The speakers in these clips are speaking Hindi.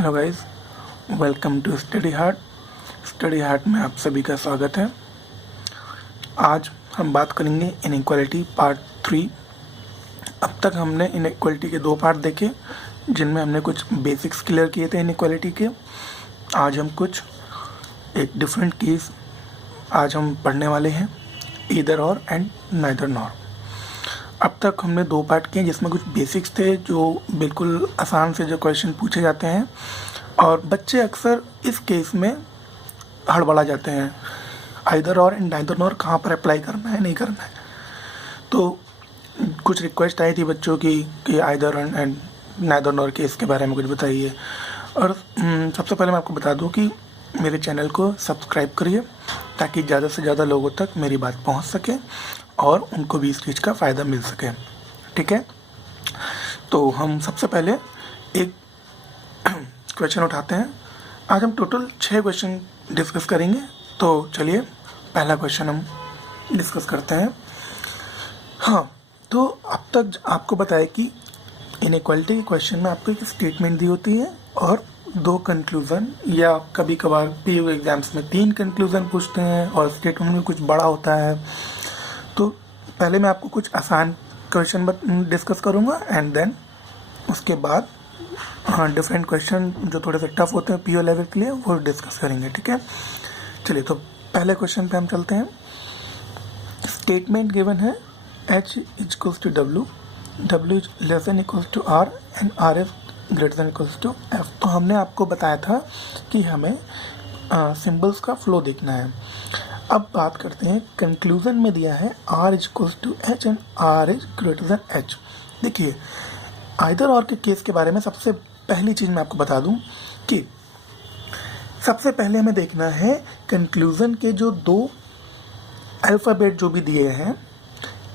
Hello guys, welcome to study heart. Study heart में आप सभी का स्वागत है। आज हम बात करेंगे इनइक्वालिटी पार्ट 3। अब तक हमने इनइक्वालिटी के 2 पार्ट देखे जिनमें हमने कुछ बेसिक्स क्लियर किए थे इनइक्वालिटी के। आज हम कुछ एक डिफरेंट केस आज हम पढ़ने वाले हैं, ईदर और एंड नाइदर नॉर। अब तक हमने 2 पार्ट किए जिसमें कुछ बेसिक्स थे जो बिल्कुल आसान से जो क्वेश्चन पूछे जाते हैं और बच्चे अक्सर इस केस में हड़बड़ा जाते हैं, आइदर और एंड नाइदर नॉर कहाँ पर अप्लाई करना है नहीं करना है। तो कुछ रिक्वेस्ट आई थी बच्चों की कि either and neither nor case के बारे में कुछ बताइए। और सबसे पहले मैं आपको बता दूं कि मेरे चैनल को सब्सक्राइब करिए ताकि ज़्यादा से ज़्यादा लोगों तक मेरी बात पहुंच सके और उनको भी इस चीज़ का फ़ायदा मिल सके। ठीक है, तो हम सबसे पहले एक क्वेश्चन उठाते हैं। आज हम टोटल 6 क्वेश्चन डिस्कस करेंगे। तो चलिए पहला क्वेश्चन हम डिस्कस करते हैं। हाँ, तो अब तक आपको बताया कि इनइक्वालिटी के क्वेश्चन में आपको एक स्टेटमेंट दी होती है और 2 कंक्लूज़न, या कभी कभार पीयू एग्जाम्स में 3 कंक्लूज़न पूछते हैं और स्टेटमेंट में कुछ बड़ा होता है। तो पहले मैं आपको कुछ आसान क्वेश्चन डिस्कस करूँगा एंड देन उसके बाद डिफरेंट क्वेश्चन जो थोड़े से टफ होते हैं पीओ लेवल के लिए वो डिस्कस करेंगे। ठीक है, चलिए तो पहले क्वेश्चन पे हम चलते हैं। स्टेटमेंट गिवन है H is equals to W, W is less than equals to R and R is greater than equals to F। तो हमने आपको बताया था कि हमें सिंबल्स का फ्लो देखना है। अब बात करते हैं, कंक्लूजन में दिया है R is equals to H and R is greater than H। देखिए, आइदर और के केस के बारे में सबसे पहली चीज़ मैं आपको बता दूं कि सबसे पहले हमें देखना है कंक्लूजन के जो 2 अल्फ़ाबेट जो भी दिए हैं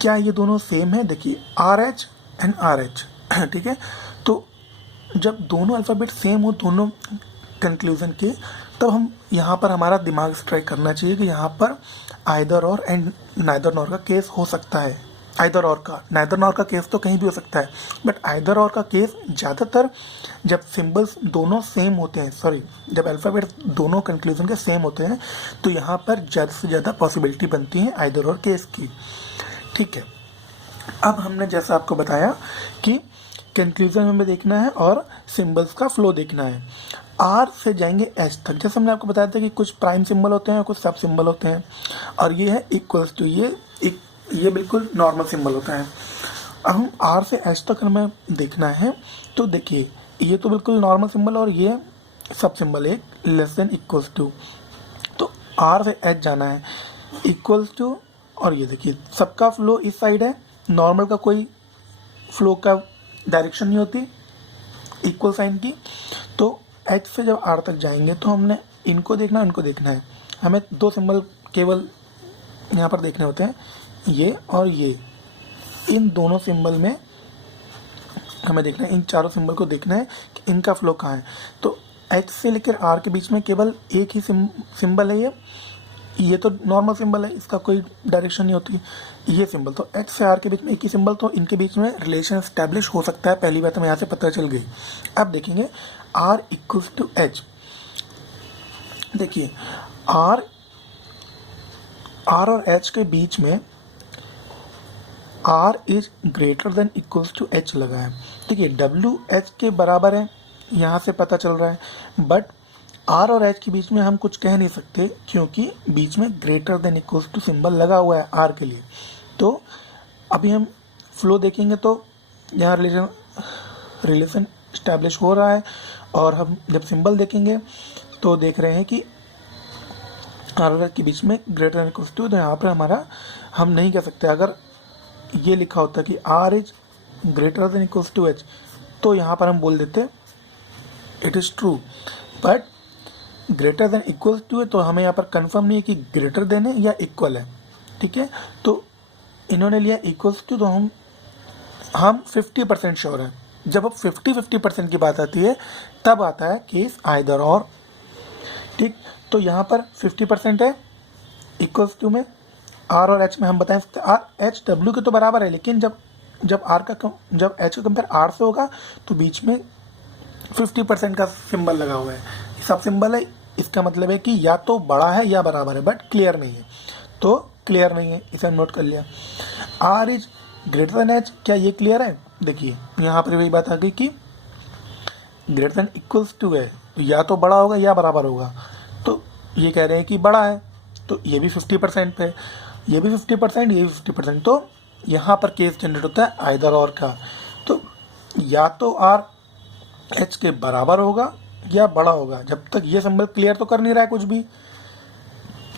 क्या ये दोनों सेम है। देखिए RH एंड RH, ठीक है। तो जब दोनों अल्फ़ाबेट सेम हो दोनों कंक्लूजन के, तब हम यहाँ पर हमारा दिमाग स्ट्राइक करना चाहिए कि यहाँ पर आइदर और एंड नाइदर नॉर का केस हो सकता है। आइदर और का, नाइदर नॉर का केस तो कहीं भी हो सकता है, बट आइदर और का केस ज़्यादातर जब सिंबल्स दोनों सेम होते हैं, जब अल्फ़ाबेट दोनों कंक्लूजन के सेम होते हैं तो यहाँ पर ज़्यादा से ज़्यादा पॉसिबिलिटी बनती है आइदर और केस की। ठीक है, अब हमने जैसा आपको बताया कि कंक्लूजन हमें देखना है और सिंबल्स का फ्लो देखना है। R से जाएंगे H तक, जैसे हमने आपको बताया था कि कुछ प्राइम सिंबल होते हैं और कुछ सब सिंबल होते हैं, और ये है इक्वल्स टू, ये बिल्कुल नॉर्मल सिंबल होता है। अब हम R से H तक हमें देखना है। तो देखिए ये तो बिल्कुल नॉर्मल सिंबल और ये सब सिंबल एक लेस देन इक्वल्स टू। तो R से H जाना है इक्वल्स टू, और ये देखिए सबका फ्लो इस साइड है, नॉर्मल का कोई फ्लो का डायरेक्शन नहीं होती इक्वल साइन की। तो H से जब R तक जाएंगे तो हमने इनको देखना है, इनको देखना है। हमें 2 सिंबल केवल यहाँ पर देखने होते हैं, ये और ये। इन दोनों सिंबल में हमें देखना है, इन चारों सिंबल को देखना है कि इनका फ्लो कहाँ है। तो H से लेकर R के बीच में केवल एक ही सिंबल है, ये तो नॉर्मल सिंबल है, इसका कोई डायरेक्शन नहीं होती। ये सिंबल तो H से R के बीच में एक ही सिंबल, तो इनके बीच में रिलेशन एस्टैब्लिश हो सकता है। पहली बात हमें यहाँ से पता चल गई। अब देखेंगे R इक्वल्स टू H। देखिए R और H के बीच में R is greater than equals to H लगा है। देखिए W H के बराबर है, यहाँ से पता चल रहा है, बट R और H के बीच में हम कुछ कह नहीं सकते क्योंकि बीच में greater than equals to symbol लगा हुआ है R के लिए। तो अभी हम फ्लो देखेंगे तो यहाँ रिलेशन इस्टेब्लिश हो रहा है, और हम जब सिंबल देखेंगे तो देख रहे हैं कि R और H के बीच में ग्रेटर देन इक्वल्स टू। तो यहाँ पर हमारा, हम नहीं कह सकते, अगर ये लिखा होता कि R is greater than equals to H तो यहाँ पर हम बोल देते it is true, but greater than equals to है तो हमें यहाँ पर कंफर्म नहीं है कि ग्रेटर देन है या इक्वल है। ठीक है, तो इन्होंने लिया इक्वल्स टू, तो हम 50% श्योर हैं। जब अब 50% की बात आती है तब आता है केस आइदर और। ठीक, तो यहाँ पर 50% है इक्वल्स टू में, R और H में हम बता सकते हैं H W के तो बराबर है, लेकिन जब H का कंपेयर R से होगा तो बीच में 50% का सिंबल लगा हुआ है, सब सिंबल है, इसका मतलब है कि या तो बड़ा है या बराबर है, बट क्लियर नहीं है, तो क्लियर नहीं है, इसे हम नोट कर लिया। R is greater than H, क्या ये क्लियर है? देखिए यहाँ पर वही बात आ गई कि ग्रेटर देन इक्वल्स टू है, तो या तो बड़ा होगा या बराबर होगा, तो ये कह रहे हैं कि बड़ा है, तो ये भी 50% पे, ये भी 50%, ये भी 50%, तो यहाँ पर केस जनरेट होता है आइदर और का, तो या तो आर एच के बराबर होगा या बड़ा होगा। जब तक ये सिंबल क्लियर तो कर नहीं रहा है कुछ भी,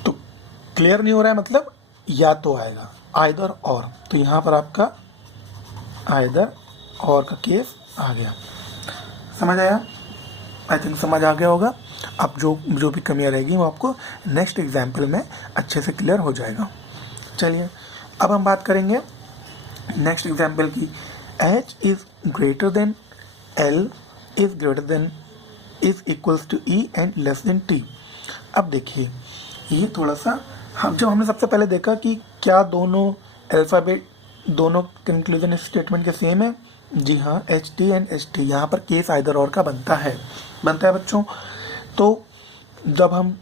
तो क्लियर नहीं हो रहा है मतलब या तो आएगा आइदर और, तो यहाँ पर आपका आइदर और का केस आ गया। समझ आया? आई थिंक समझ आ गया होगा। अब जो भी कमियाँ रहेगी वो आपको नेक्स्ट एग्जाम्पल में अच्छे से क्लियर हो जाएगा। चलिए अब हम बात करेंगे नेक्स्ट एग्जाम्पल की। H is greater than L is greater than is equals to E and less than T. अब देखिए ये थोड़ा सा हमने सबसे पहले देखा कि क्या दोनों अल्फ़ाबेट दोनों कंक्लूजन स्टेटमेंट के सेम है। जी हाँ, H T and H T, यहाँ पर केस आइदर और का बनता है बच्चों। तो जब हम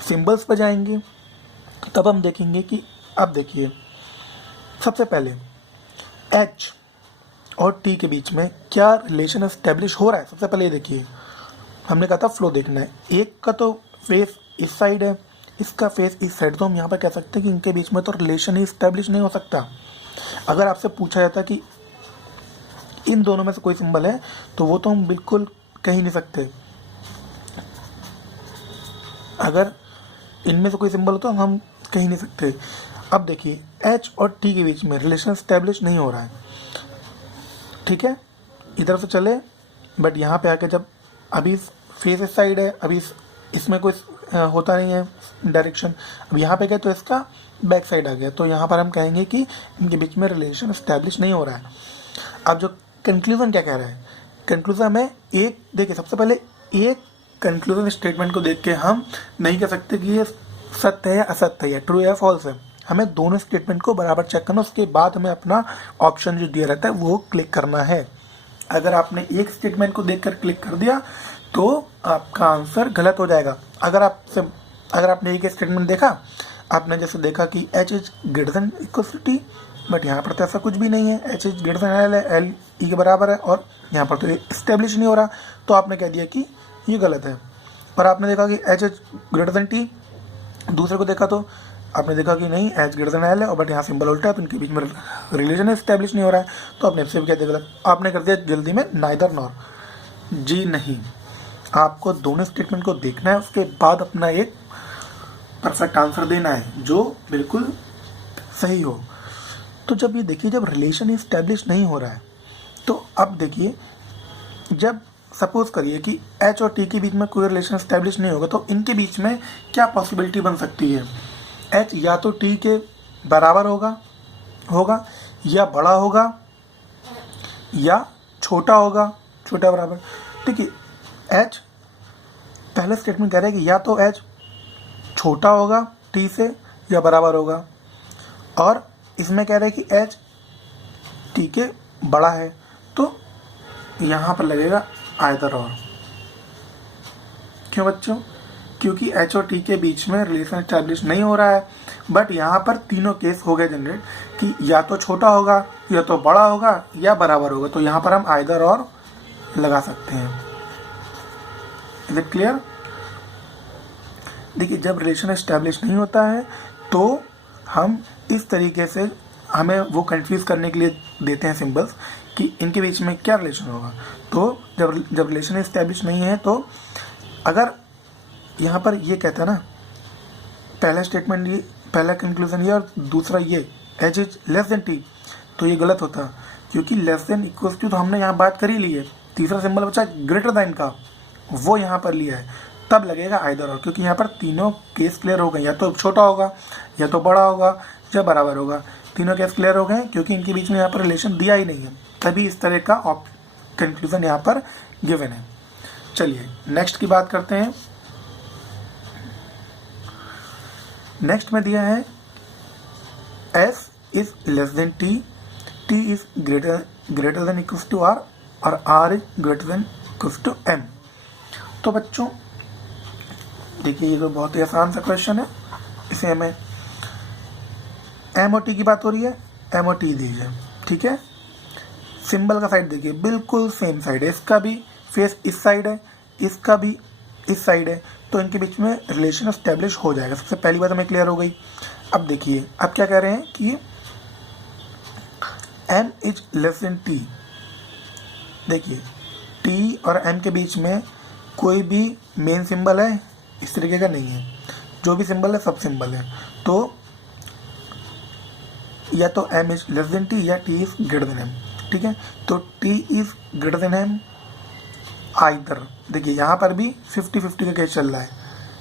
सिंबल्स पर जाएंगे तब हम देखेंगे कि अब देखिए सबसे पहले एच और टी के बीच में क्या रिलेशन एस्टेब्लिश हो रहा है। सबसे पहले ये देखिए, हमने कहा था फ्लो देखना है, एक का तो फेस इस साइड है, इसका फेस इस साइड, तो हम यहाँ पर कह सकते हैं कि इनके बीच में तो रिलेशन ही इस्टेब्लिश नहीं हो सकता। अगर आपसे पूछा जाता कि इन दोनों में से कोई सिंबल है, तो वो तो हम बिल्कुल कह ही नहीं सकते। अगर इनमें से कोई सिंबल हो तो हम कह ही नहीं सकते। अब देखिए एच और टी के बीच में रिलेशन एस्टेब्लिश नहीं हो रहा है, ठीक है, इधर से चले, बट यहाँ पे आके जब अभी फेस इस साइड है, अभी इसमें कोई होता नहीं है डायरेक्शन, अब यहाँ पे गए तो इसका बैक साइड आ गया, तो यहाँ पर हम कहेंगे कि इनके बीच में रिलेशन एस्टेब्लिश नहीं हो रहा है। अब जो कंक्लूजन क्या कह रहा है, कंक्लूजन में एक देखिए, सबसे पहले एक कंक्लूजन स्टेटमेंट को देख के हम नहीं कह सकते कि ये सत्य है या असत्य है, ट्रू या फॉल्स है। हमें दोनों स्टेटमेंट को बराबर चेक करना, उसके बाद हमें अपना ऑप्शन जो दिया रहता है वो क्लिक करना है। अगर आपने एक स्टेटमेंट को देखकर क्लिक कर दिया तो आपका आंसर गलत हो जाएगा। अगर आपने एक स्टेटमेंट देखा, आपने जैसे देखा कि H is greater than equals to T, but यहाँ पर तो ऐसा कुछ भी नहीं है, H is greater than L है, एल ई के बराबर है, और यहाँ पर तो इस्टेब्लिश नहीं हो रहा, तो आपने कह दिया कि ये गलत है। और आपने देखा कि H is greater then T, दूसरे को देखा तो आपने देखा कि नहीं एच ग्रेटर देन एल है, और बट यहाँ सिंबल उल्टा है, तो इनके बीच में रिलेशन इस्टेब्लिश नहीं हो रहा है, तो आपने इससे भी कह दिया गलत। आपने कर दिया जल्दी में नाइदर नॉर। जी नहीं, आपको दोनों स्टेटमेंट को देखना है, उसके बाद अपना एक परफेक्ट आंसर देना है जो बिल्कुल सही हो। तो जब ये देखिए, जब रिलेशन इस्टेब्लिश नहीं हो रहा है, तो अब देखिए, जब सपोज करिए कि एच और टी के बीच में कोई रिलेशन इस्टेब्लिश नहीं होगा, तो इनके बीच में क्या पॉसिबिलिटी बन सकती है। एच या तो टी के बराबर होगा या बड़ा होगा या छोटा होगा, छोटा बराबर। देखिए एच, पहले स्टेटमेंट कह रहा है कि या तो एच छोटा होगा टी से या बराबर होगा, और इसमें कह रहा है कि एच टी के बड़ा है, तो यहाँ पर लगेगा आइदर और। क्यों बच्चों? क्योंकि एच और टी के बीच में रिलेशन एस्टैब्लिश नहीं हो रहा है, बट यहाँ पर तीनों केस हो गए जनरेट कि या तो छोटा होगा या तो बड़ा होगा या बराबर होगा, तो यहाँ पर हम आइदर और लगा सकते हैं। Is it clear? देखिए, जब रिलेशन एस्टैब्लिश नहीं होता है तो हम इस तरीके से हमें वो कंफ्यूज करने के लिए देते हैं सिंबल्स कि इनके बीच में क्या रिलेशन होगा। तो जब रिलेशन एस्टैब्लिश नहीं है, तो अगर यहाँ पर ये कहता है ना, पहला स्टेटमेंट ये, पहला कंक्लूजन ये और दूसरा ये H is less than T, तो ये गलत होता, क्योंकि लेस देन इक्वल्स टू तो हमने यहाँ बात कर ही ली है। तीसरा सिंबल बचा ग्रेटर देन का, वो यहाँ पर लिया है, तब लगेगा आइदर और, क्योंकि यहाँ पर तीनों केस क्लियर हो गए, या तो छोटा होगा या तो बड़ा होगा या बराबर होगा। तीनों केस क्लियर हो गए क्योंकि इनके बीच में यहाँ पर रिलेशन दिया ही नहीं है, तभी इस तरह का कंक्लूजन यहाँ पर गिवन है। चलिए नेक्स्ट की बात करते हैं। नेक्स्ट में दिया है S is less than T, T is greater than equals to R, और R is greater than equals to M. तो बच्चों देखिए ये तो बहुत ही आसान सा क्वेश्चन है। इसे हमें एम और टी की बात हो रही है, एम और टी दीजिए, ठीक है। सिंबल का साइड देखिए बिल्कुल सेम साइड है, इसका भी फेस इस साइड है, इसका भी इस साइड है, तो इनके बीच में रिलेशन एस्टेब्लिश हो जाएगा। सबसे पहली बात हमें क्लियर हो गई। अब देखिए अब क्या कह रहे हैं कि m is less then t। देखिए t और m के बीच में कोई भी मेन सिंबल है इस तरीके का नहीं है, जो भी सिंबल है सब सिंबल है। तो या तो m is less then t या t is greater then m, ठीक है। तो t is greater then m either. देखिए यहाँ पर भी 50-50 का केस चल रहा है,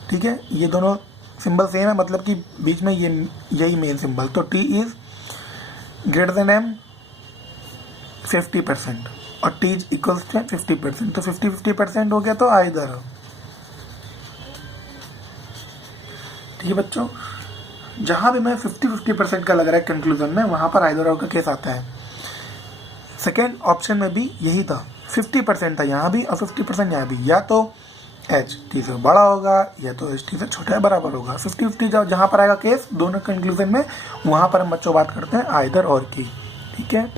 ठीक है। ये दोनों सिंबल सेम है, मतलब कि बीच में ये यही मेन सिंबल। तो t is greater then m 50% और t इज इक्वल्स टू 50%। तो 50-50% हो गया तो आइदर, ठीक है बच्चों। जहाँ भी मैं 50-50% का लग रहा है कंक्लूजन में, वहाँ पर आइदर और का केस आता है। सेकेंड ऑप्शन में भी यही था, 50% था यहाँ भी और 50% यहाँ भी। या तो h t से बड़ा होगा या तो h t से छोटा है बराबर होगा। 50-50 जहाँ पर आएगा केस दोनों कंक्लूजन में, वहाँ पर हम बच्चों बात करते हैं आइदर और की, ठीक है।